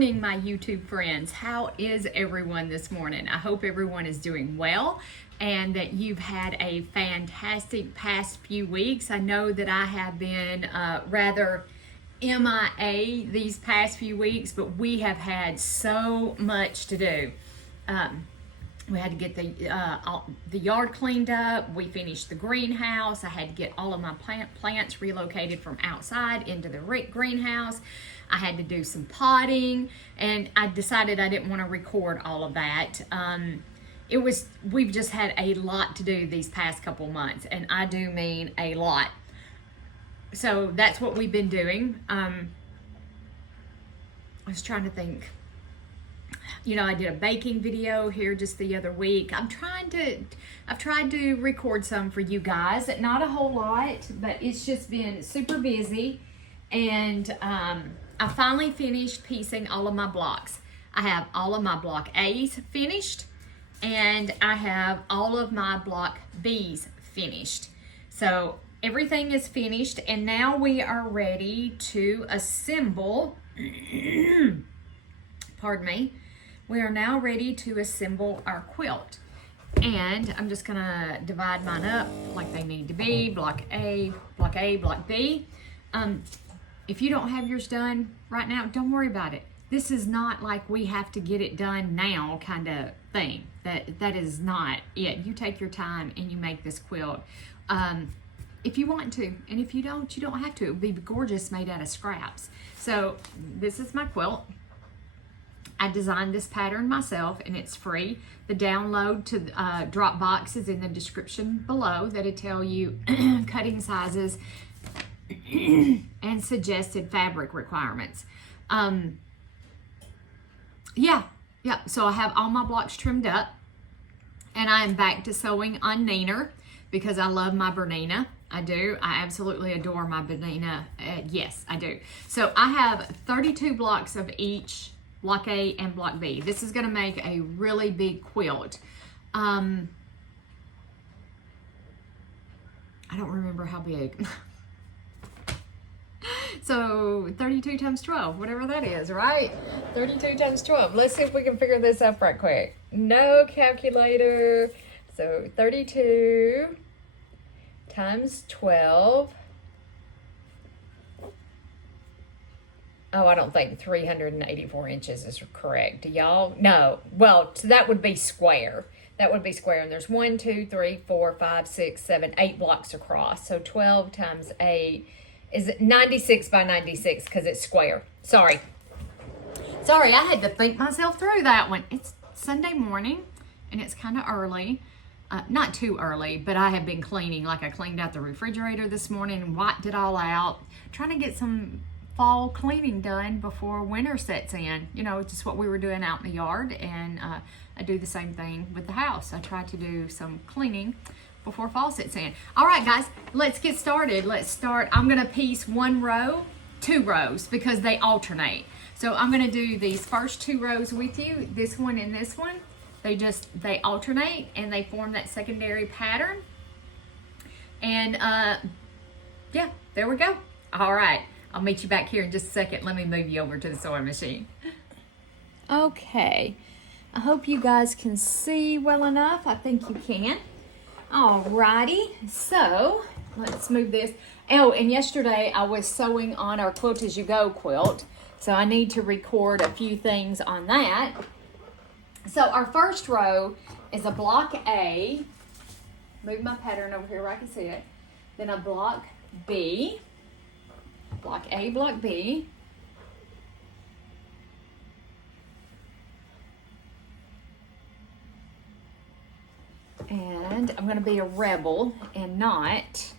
morning, my YouTube friends. How is everyone this morning? I hope everyone is doing well and that you've had a fantastic past few weeks. I know that I have been rather MIA these past few weeks, but we have had so much to do. We had to get the yard cleaned up. We finished the greenhouse. I had to get all of my plants relocated from outside into the greenhouse. I had to do some potting, and I decided I didn't want to record all of that. We've just had a lot to do these past couple months, and I do mean a lot. So that's what we've been doing. I was trying to think. You know, I did a baking video here just the other week. I've tried to record some for you guys. Not a whole lot, but it's just been super busy. And I finally finished piecing all of my blocks. I have all of my block A's finished, and I have all of my block B's finished. So everything is finished, and now we are ready to assemble. Pardon me. We are now ready to assemble our quilt. And I'm just gonna divide mine up like they need to be. Block A, block B. If you don't have yours done right now, don't worry about it. This is not like we have to get it done now kind of thing. That is not it. You take your time and you make this quilt. If you want to, and if you don't, you don't have to. It would be gorgeous made out of scraps. So this is my quilt. I designed this pattern myself, and it's free. The download to Dropbox is in the description below. That'll tell you cutting sizes and suggested fabric requirements. Yeah. So I have all my blocks trimmed up, and I am back to sewing on Neener because I love my Bernina. I do. I absolutely adore my Bernina. Yes, I do. So I have 32 blocks of each. Block A and block B. This is going to make a really big quilt. I don't remember how big. So 32 times 12, whatever that is, right? 32 times 12. Let's see if we can figure this out right quick. No calculator. So 32 times 12. Oh, I don't think 384 inches is correct. Do y'all? No. Well, so that would be square. That would be square. And there's 1, 2, 3, 4, 5, 6, 7, 8 blocks across. So 12 times 8 is 96 by 96 because it's square. Sorry, I had to think myself through that one. It's Sunday morning, and it's kind of early. Not too early, but I have been cleaning. Like I cleaned out the refrigerator this morning and wiped it all out. Trying to get some fall cleaning done before winter sets in. You know, just what we were doing out in the yard, and I do the same thing with the house. I try to do some cleaning before fall sets in. All right, guys, let's get started. Let's start. I'm gonna piece 1 row, 2 rows, because they alternate. So I'm gonna do these first 2 rows with you, this one and this one. They alternate, and they form that secondary pattern. And yeah, there we go. All right. I'll meet you back here in just a second. Let me move you over to the sewing machine. Okay. I hope you guys can see well enough. I think you can. Alrighty. So, let's move this. Oh, and yesterday I was sewing on our Quilt As You Go quilt. So I need to record a few things on that. So our first row is a block A. Move my pattern over here where I can see it. Then a block B. Block A, block B. And I'm going to be a rebel and not.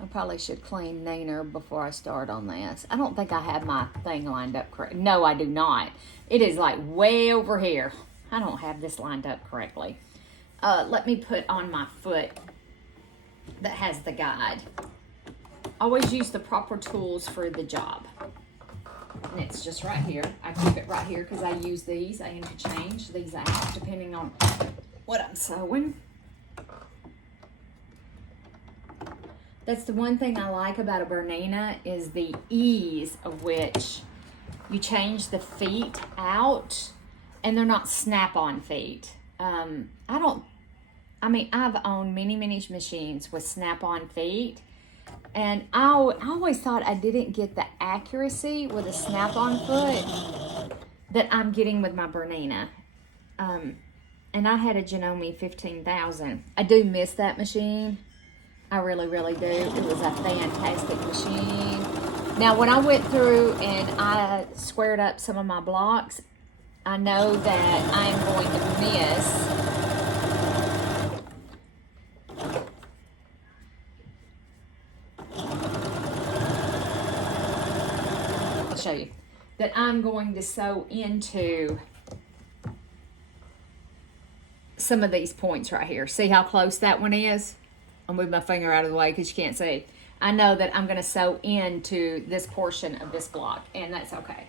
I probably should clean Neener before I start on this. I don't think I have my thing lined up correct. No, I do not. It is like way over here. I don't have this lined up correctly. Let me put on my foot that has the guide. Always use the proper tools for the job. And it's just right here. I keep it right here because I use these. I interchange these out depending on what I'm sewing. That's the one thing I like about a Bernina is the ease of which you change the feet out and they're not snap-on feet. I've owned many machines with snap-on feet, and I always thought I didn't get the accuracy with a snap-on foot that I'm getting with my Bernina. And I had a Janome 15,000. I do miss that machine. I really do. It was a fantastic machine. Now, when I went through and I squared up some of my blocks, I know that I am going to miss I'll show you that I'm going to sew into some of these points right here. See how close that one is? I'll move my finger out of the way because you can't see. I know that I'm going to sew into this portion of this block, and that's okay.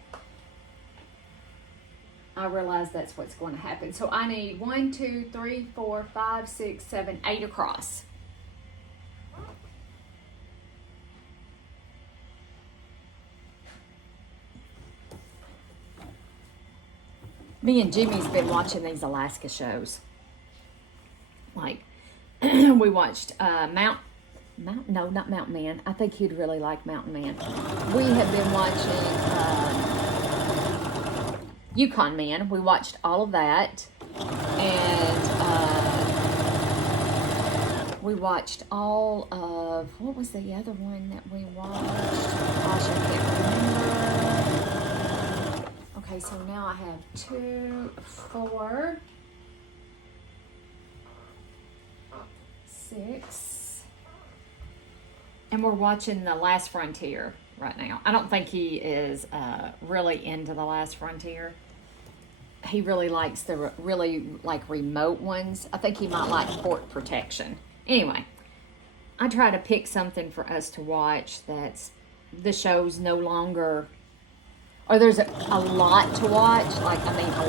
I realize that's what's going to happen. So I need 1, 2, 3, 4, 5, 6, 7, 8 across. Me and Jimmy's been watching these Alaska shows. Like, we watched not Mountain Man. I think he'd really like Mountain Man. We have been watching Yukon Man. We watched all of that. And we watched all of, what was the other one that we watched? Gosh, I can't remember. Okay, so now I have 2, 4, 6, and we're watching The Last Frontier right now. I don't think he is really into The Last Frontier. He really likes the remote ones. I think he might like Port Protection. Anyway, I try to pick something for us to watch that's the show's no longer, or there's a lot to watch. A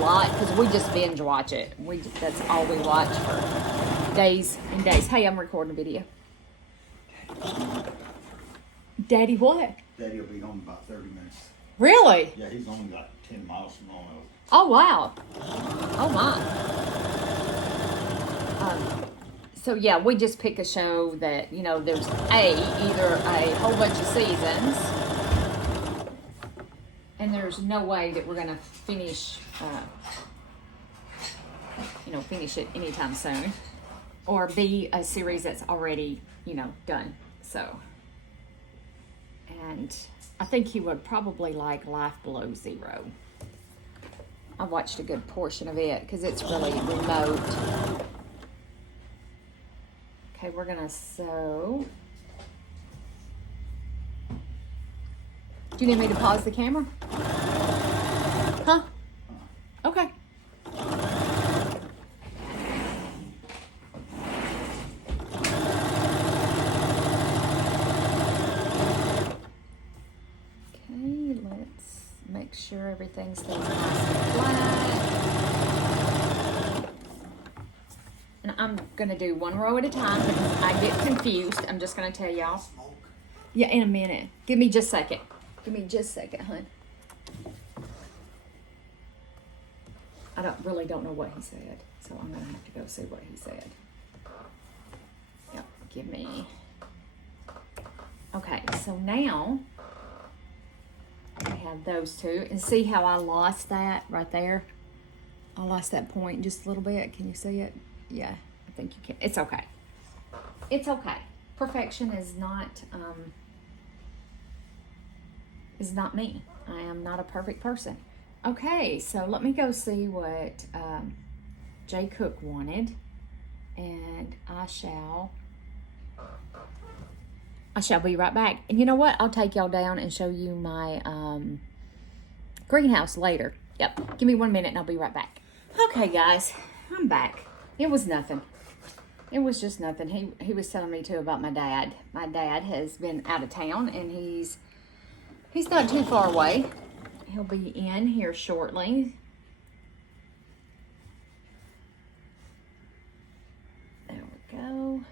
lot, because we just binge watch it. That's all we watch for days and days. Hey, I'm recording a video. Daddy what? Daddy will be home in about 30 minutes. Really? Yeah, he's only got 10 miles from home. Oh, wow. Oh, my. So, yeah, we just pick a show that, there's either a whole bunch of seasons, and there's no way that we're going to finish, finish it anytime soon, or B, a series that's already, done. So, and I think he would probably like Life Below Zero. I watched a good portion of it because it's really remote. Okay, we're gonna sew. Do you need me to pause the camera? Huh? Okay. Make sure everything stays nice and flat. And I'm going to do one row at a time because I get confused. I'm just going to tell y'all. Yeah, in a minute. Give me just a second. Give me just a second, hon. I don't know what he said, so I'm going to have to go see what he said. Yep, give me. Okay, so now I have those two, and see how I lost that right there? I lost that point just a little bit. Can you see it? Yeah, I think you can. It's okay. It's okay. Perfection is not me. I am not a perfect person. Okay, so let me go see what Jay Cook wanted, and I shall be right back. And you know what? I'll take y'all down and show you my greenhouse later. Yep. Give me 1 minute and I'll be right back. Okay, guys. I'm back. It was nothing. It was just nothing. He was telling me, too, about my dad. My dad has been out of town, and he's not too far away. He'll be in here shortly. There we go.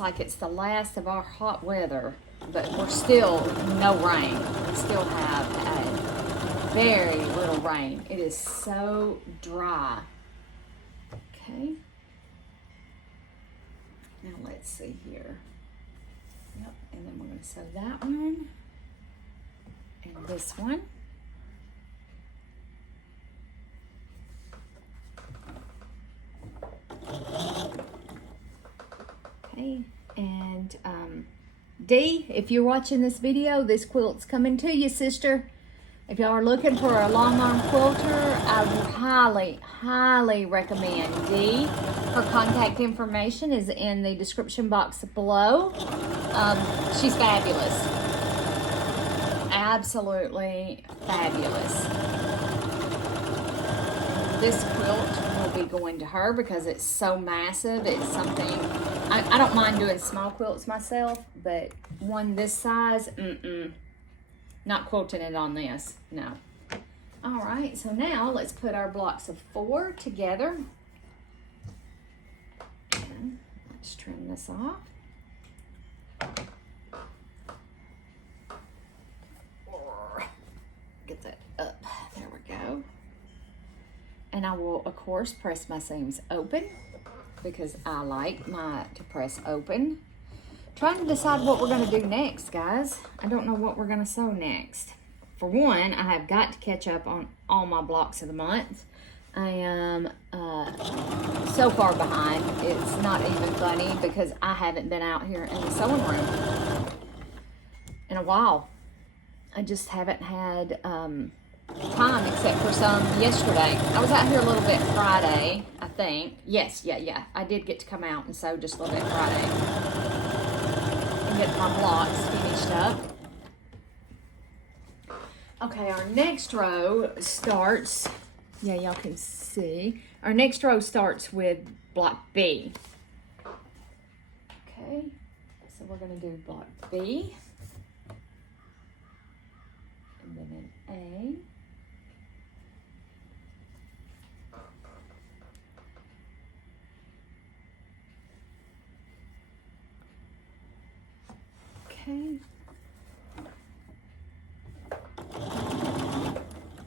like it's the last of our hot weather, but we're still no rain. We still have a very little rain. It is so dry. Okay. Now let's see here. Yep, and then we're going to sew that one and this one. Okay, and Dee, if you're watching this video, this quilt's coming to you, sister. If y'all are looking for a long arm quilter, I would highly recommend Dee. Her contact information is in the description box below. She's fabulous. Absolutely fabulous. This quilt will be going to her because it's so massive. It's something, I don't mind doing small quilts myself, but one this size, not quilting it on this, no. All right, so now let's put our blocks of 4 together. And let's trim this off. Get that up, there we go. And I will, of course, press my seams open because I like to press open. Trying to decide what we're going to do next, guys. I don't know what we're going to sew next. For one, I have got to catch up on all my blocks of the month. I am so far behind. It's not even funny because I haven't been out here in the sewing room in a while. I just haven't had time except for some yesterday. I was out here a little bit Friday, I think. Yes, yeah. I did get to come out and sew just a little bit Friday and get my blocks finished up. Okay, our next row starts, yeah, y'all can see. Our next row starts with block B. Okay, so we're gonna do block B. And then an A. Okay.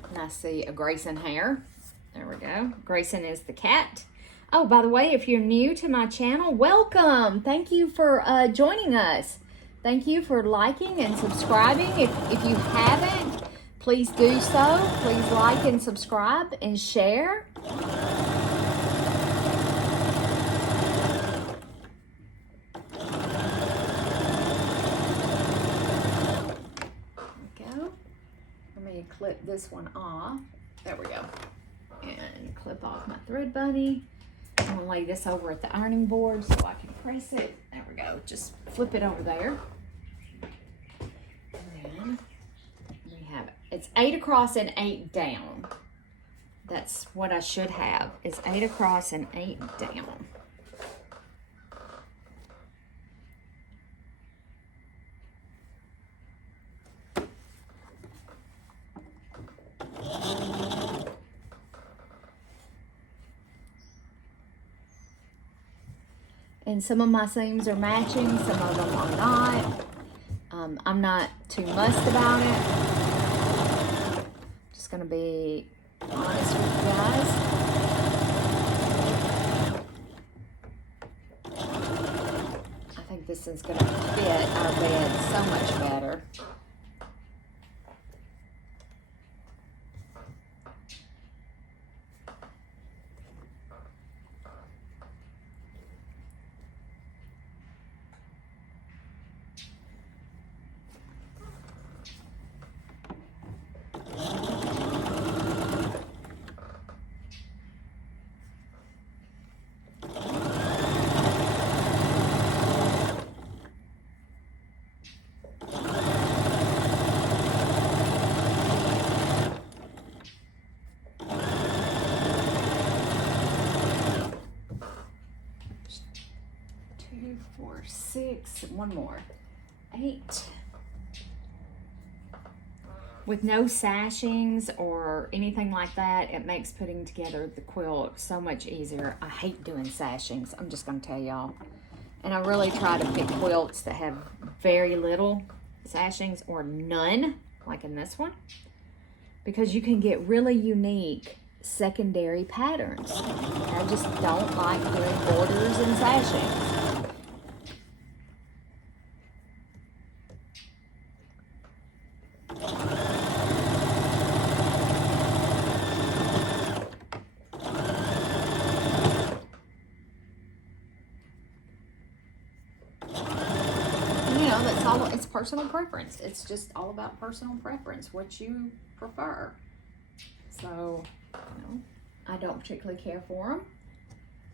And I see a Grayson hair. There we go. Grayson is the cat. Oh, by the way, if you're new to my channel, welcome. Thank you for joining us. Thank you for liking and subscribing. If you haven't, please do so. Please like and subscribe and share. Clip this one off. There we go. And clip off my thread bunny. I'm gonna lay this over at the ironing board so I can press it. There we go. Just flip it over there. And we have it. It's 8 across and 8 down. That's what I should have, is 8 across and 8 down. And some of my seams are matching, some of them are not. I'm not too mussed about it. Just gonna be honest with you guys. I think this is gonna fit our bed so much better. One more. 8. With no sashings or anything like that, it makes putting together the quilt so much easier. I hate doing sashings, I'm just going to tell y'all. And I really try to pick quilts that have very little sashings or none, like in this one, because you can get really unique secondary patterns. I just don't like doing borders and sashings. That's all. It's personal preference. It's just all about personal preference, what you prefer. So, I don't particularly care for them.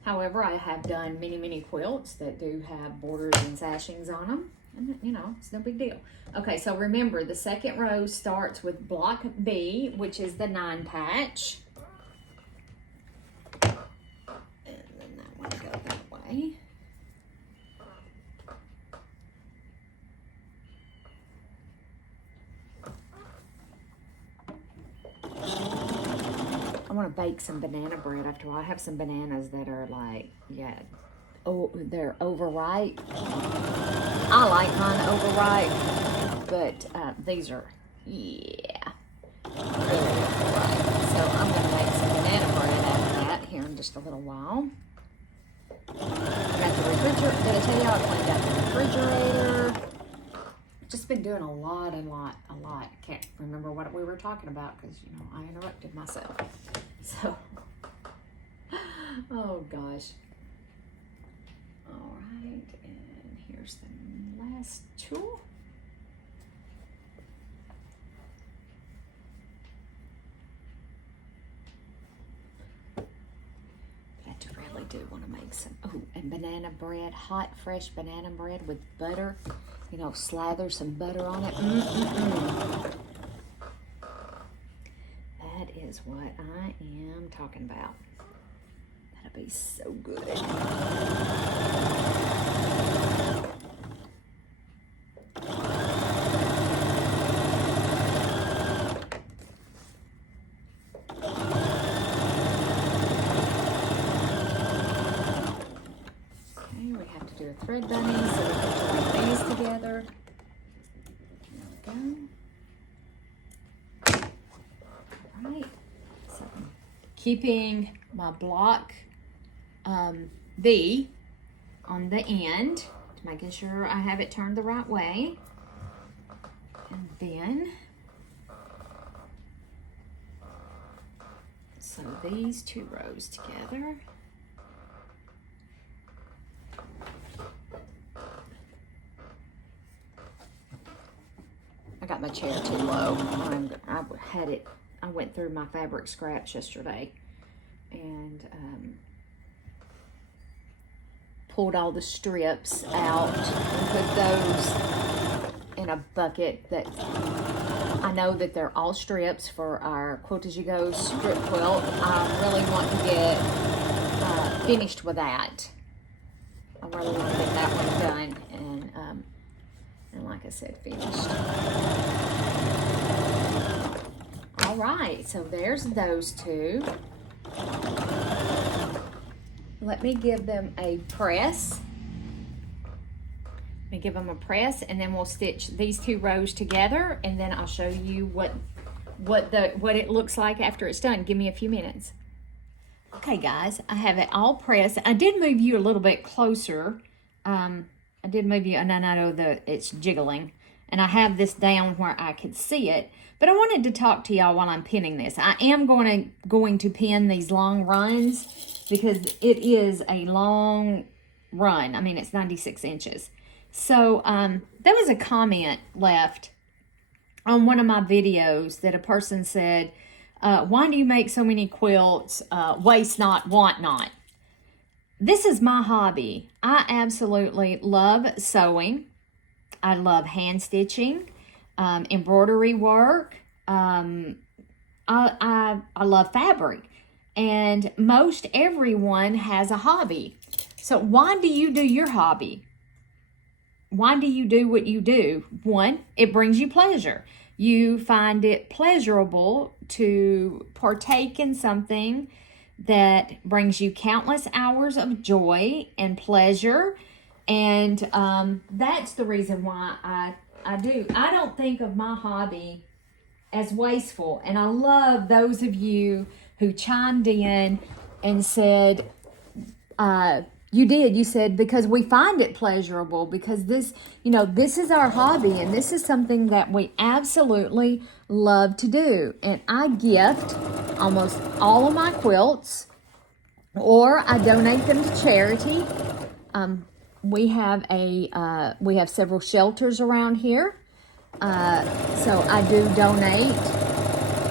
However, I have done many quilts that do have borders and sashings on them, and it's no big deal. Okay, so remember, the second row starts with block B, which is the 9 patch, and then that one go that way. I want to bake some banana bread after all. I have some bananas that are like, they're overripe. I like mine overripe, but these are, really overripe. So I'm going to make some banana bread out of that here in just a little while. I got the refrigerator. Did I tell you I cleaned out the refrigerator? Just been doing a lot. Can't remember what we were talking about because, I interrupted myself. So, oh gosh. All right, and here's the last tool. But I really do want to make some, and banana bread, hot, fresh banana bread with butter. Slather some butter on it. That is what I am talking about. That'll be so good. Okay, we have to do a thread bunny, so we can join these together. There we go. Right, so keeping my block B on the end, making sure I have it turned the right way, and then sew these 2 rows together. I got my chair too low. I went through my fabric scraps yesterday and pulled all the strips out and put those in a bucket that I know that they're all strips for our Quilt As You Go strip quilt. I really want to get finished with that. I really want to get that one done and like I said, finished. All right, so there's those 2. Let me give them a press. Let me give them a press, and then we'll stitch these 2 rows together, and then I'll show you what it looks like after it's done. Give me a few minutes. Okay, guys, I have it all pressed. I did move you a little bit closer. I did move you, and I know that it's jiggling, and I have this down where I could see it, but I wanted to talk to y'all while I'm pinning this. I am going to pin these long runs because it is a long run. I mean, it's 96 inches. So there was a comment left on one of my videos that a person said, why do you make so many quilts, waste not, want not? This is my hobby. I absolutely love sewing. I love hand stitching, embroidery work. I love fabric. And most everyone has a hobby. So why do you do your hobby? Why do you do what you do? 1, it brings you pleasure. You find it pleasurable to partake in something that brings you countless hours of joy and pleasure And that's the reason why I do. I don't think of my hobby as wasteful. And I love those of you who chimed in and said, you said, because we find it pleasurable, because this, this is our hobby, and this is something that we absolutely love to do. And I gift almost all of my quilts, or I donate them to charity. We have several shelters around here. So I do donate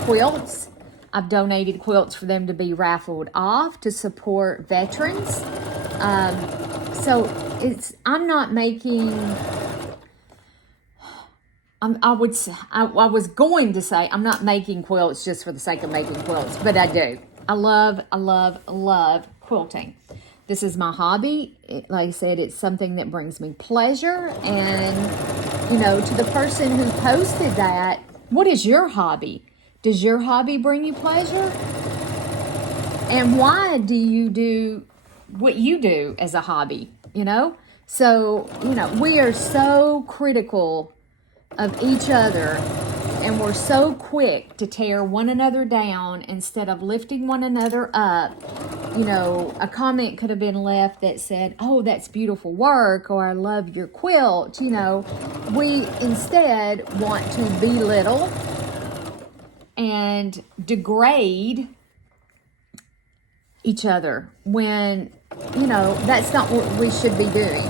quilts. I've donated quilts for them to be raffled off to support veterans. So I'm not making, I was going to say I'm not making quilts just for the sake of making quilts, but I do. I love quilting. This is my hobby. Like I said, it's something that brings me pleasure. And, to the person who posted that, what is your hobby? Does your hobby bring you pleasure? And why do you do what you do as a hobby, So, we are so critical of each other, and we're so quick to tear one another down instead of lifting one another up. A comment could have been left that said, "Oh, that's beautiful work," or "I love your quilt." We instead want to belittle and degrade each other when, that's not what we should be doing.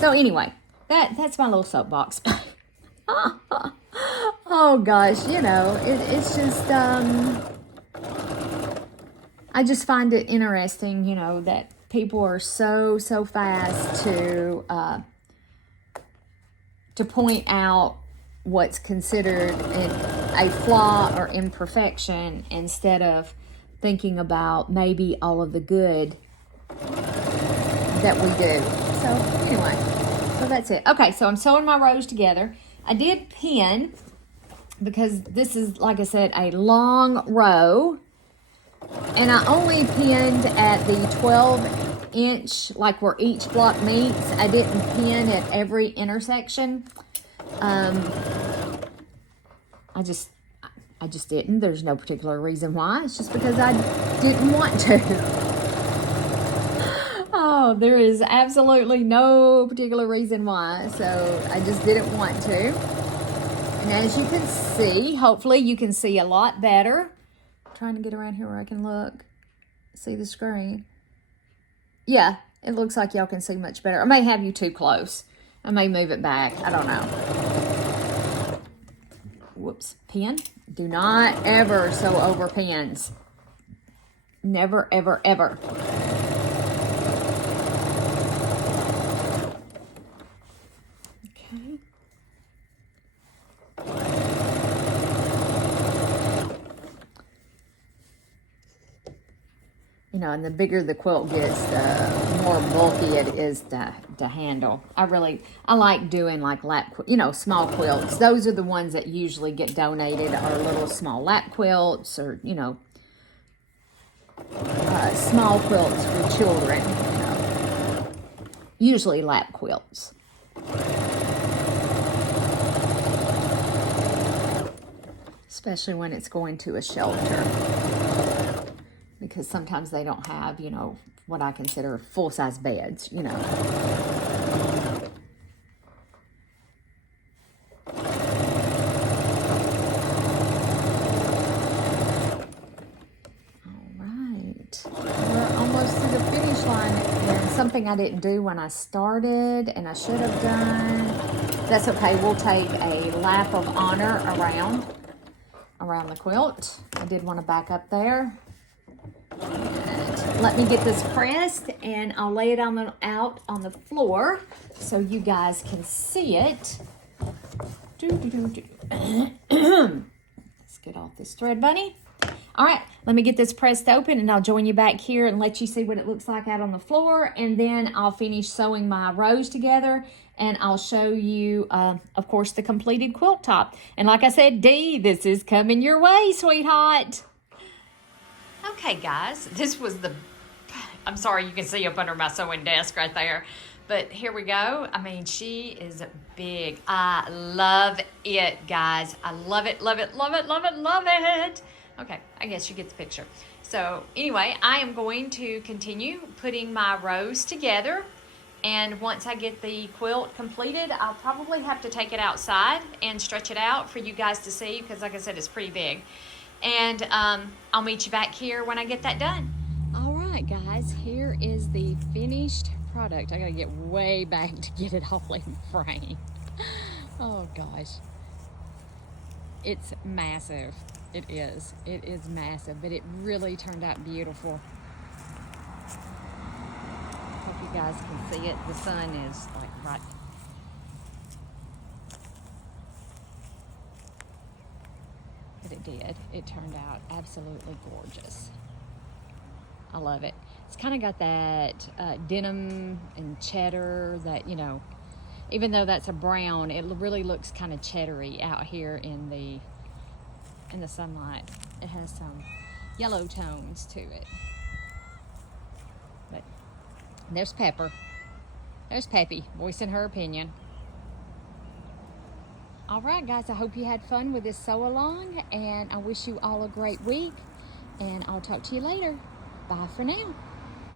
So anyway, that's my little soapbox. Oh gosh, it's just, I just find it interesting, that people are so fast to point out what's considered a flaw or imperfection instead of thinking about maybe all of the good that we do. So anyway, so that's it. Okay, so I'm sewing my rows together. I did pin because this is, like I said, a long row. And I only pinned at the 12-inch, like where each block meets. I didn't pin at every intersection. I just didn't. There's no particular reason why. It's just because I didn't want to. Oh, there is absolutely no particular reason why. So I just didn't want to. And as you can see, hopefully you can see a lot better. I'm trying to get around here where I can look, see the screen. Yeah, it looks like y'all can see much better. I may have you too close. I may move it back. I don't know. Whoops, pin. Do not ever sew over pins. Never, ever, ever. Okay. And the bigger the quilt gets, the more bulky it is to handle. I like doing like lap, small quilts. Those are the ones that usually get donated, are little small lap quilts, or, small quilts for children, usually lap quilts. Especially when it's going to a shelter. Because sometimes they don't have, what I consider full-size beds, All right. We're almost to the finish line. And something I didn't do when I started, and I should have done. That's okay. We'll take a lap of honor around the quilt. I did want to back up there. Let me get this pressed, and I'll lay it out on the floor so you guys can see it. Let's get off this thread, bunny. All right, let me get this pressed open, and I'll join you back here and let you see what it looks like out on the floor, and then I'll finish sewing my rows together, and I'll show you, of course, the completed quilt top. And like I said, Dee, this is coming your way, sweetheart. Okay, guys, this was I'm sorry you can see up under my sewing desk right there, But here we go. I mean, she is big. I love it, guys. I love it, love it, love it, love it, love it. Okay, I guess you get the picture. So anyway, I am going to continue putting my rows together. And once I get the quilt completed, I'll probably have to take it outside and stretch it out for you guys to see, because like I said, it's pretty big. And I'll meet you back here when I get that done. All right, guys, here is the finished product. I gotta get way back to get it all in frame. Oh gosh, it's massive. It is massive, but it really turned out beautiful. Hope you guys can see it. The sun is like right. But it did. It turned out absolutely gorgeous. I love it. It's kind of got that denim and cheddar that, you know, even though that's a brown, it really looks kind of cheddary out here in the sunlight. It has some yellow tones to it. But there's Pepper. There's Peppy voicing her opinion. All right, guys, I hope you had fun with this sew along, and I wish you all a great week, and I'll talk to you later. Bye for now.